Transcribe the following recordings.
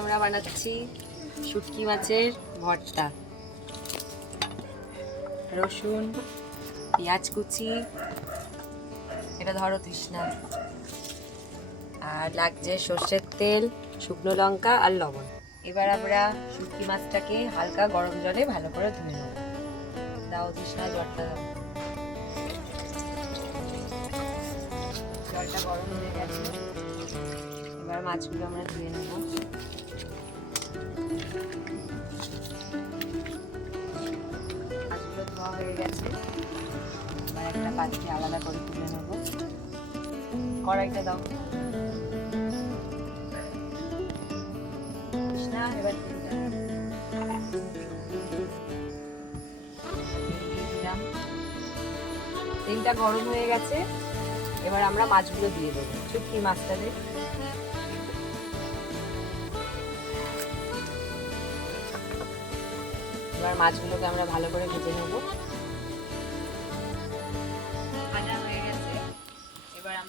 আমরা বানাচ্ছি শুটকি মাছের ভর্তা। রসুন, পেঁয়াজ কুচি, এটা ধরো তৃষ্ণা। আর লাগছে সর্ষের তেল, শুকনো লঙ্কা আর লবণ। এবার আমরা শুটকি মাছটাকে হালকা গরম জলে ভালো করে ধুয়ে নেব। দাও তৃষ্ণা, জলটা জলটা গরম হয়ে গেছে। এবার মাছগুলো আমরা ধুয়ে নেব। হয়ে গেছে। একটা আলাদা করে তুলে কড়াইটা দাও। তেলটা গরম হয়ে গেছে। এবার আমরা মাছগুলো দিয়ে দেবো। শুটকি মাছটা দিয়ে এবার মাছগুলোকে আমরা ভালো করে ভেজে নেব।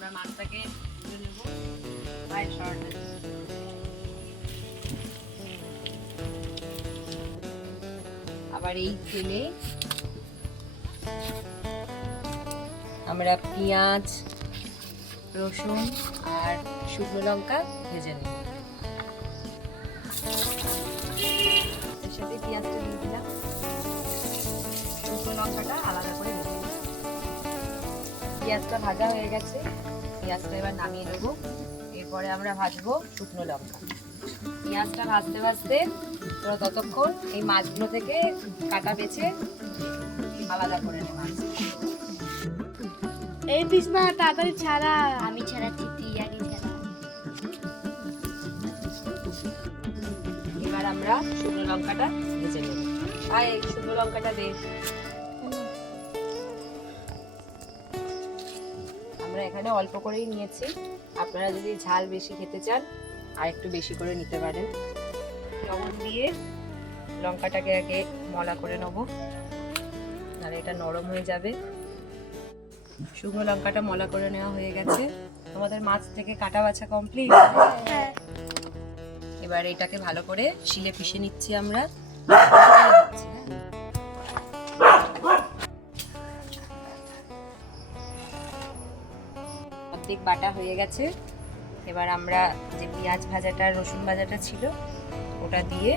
আমরা মাছটাকে তুলে নেব। আবার এই তেলে আমরা পেঁয়াজ, রসুন আর শুকনো লঙ্কা ভেজে নেব। সাথে পেঁয়াজটা দিয়ে দিলাম। শুকনো লঙ্কাটা আলাদা করে পেঁয়াজটা ভাজা হয়ে গেছে। পেঁয়াজটা এবার নামিয়ে নেব। এরপরে আমরা ভাজবো শুকনো লঙ্কা। পেঁয়াজটা ভাজতে ভাজতে তোরা ততক্ষণ এই মাছগুলো থেকে কাটা বেছে আলাদা করে নে মাছ। এই তৃষ্ণা তাড়াতাড়ি ছাড়া। আমি ছাড়া আগে ছাড়া। এবার আমরা শুকনো লঙ্কাটা ভেজে নেব। আয় শুকনো লঙ্কাটা দে। আমরা এখানে অল্প করেই নিয়েছি। আপনারা যদি ঝাল বেশি খেতে চান আর একটু বেশি করে নিতে পারেন। লবণ দিয়ে লঙ্কাটাকে আগে মলা করে নেব। আর এটা নরম হয়ে যাবে। শুকনো লঙ্কাটা মলা করে নেওয়া হয়ে গেছে। তোমাদের মাছ থেকে কাটা বাছা কমপ্লিট এবার এটাকে ভালো করে শিলে পিষে নিচ্ছি আমরা। অর্ধেক বাটা হয়ে গেছে। এবার আমরা যে পেঁয়াজ ভাজাটা রসুন ভাজাটা ছিল ওটা দিয়ে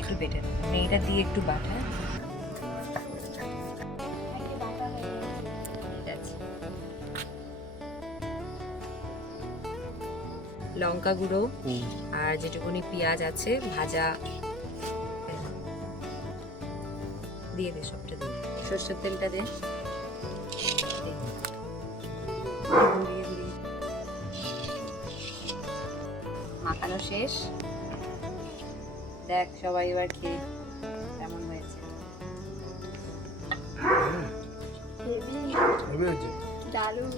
একটু বেটে নেব। এটা দিয়ে একটু বাটা। লঙ্কা গুঁড়ো আর যেটুকুনি পেঁয়াজ আছে ভাজা দিয়ে দে সবটা দিয়ে। সর্ষের তেলটা দে। মাখানো শেষ। দেখ সবাই এবার খেয়ে কেমন হয়েছে। দারুণ।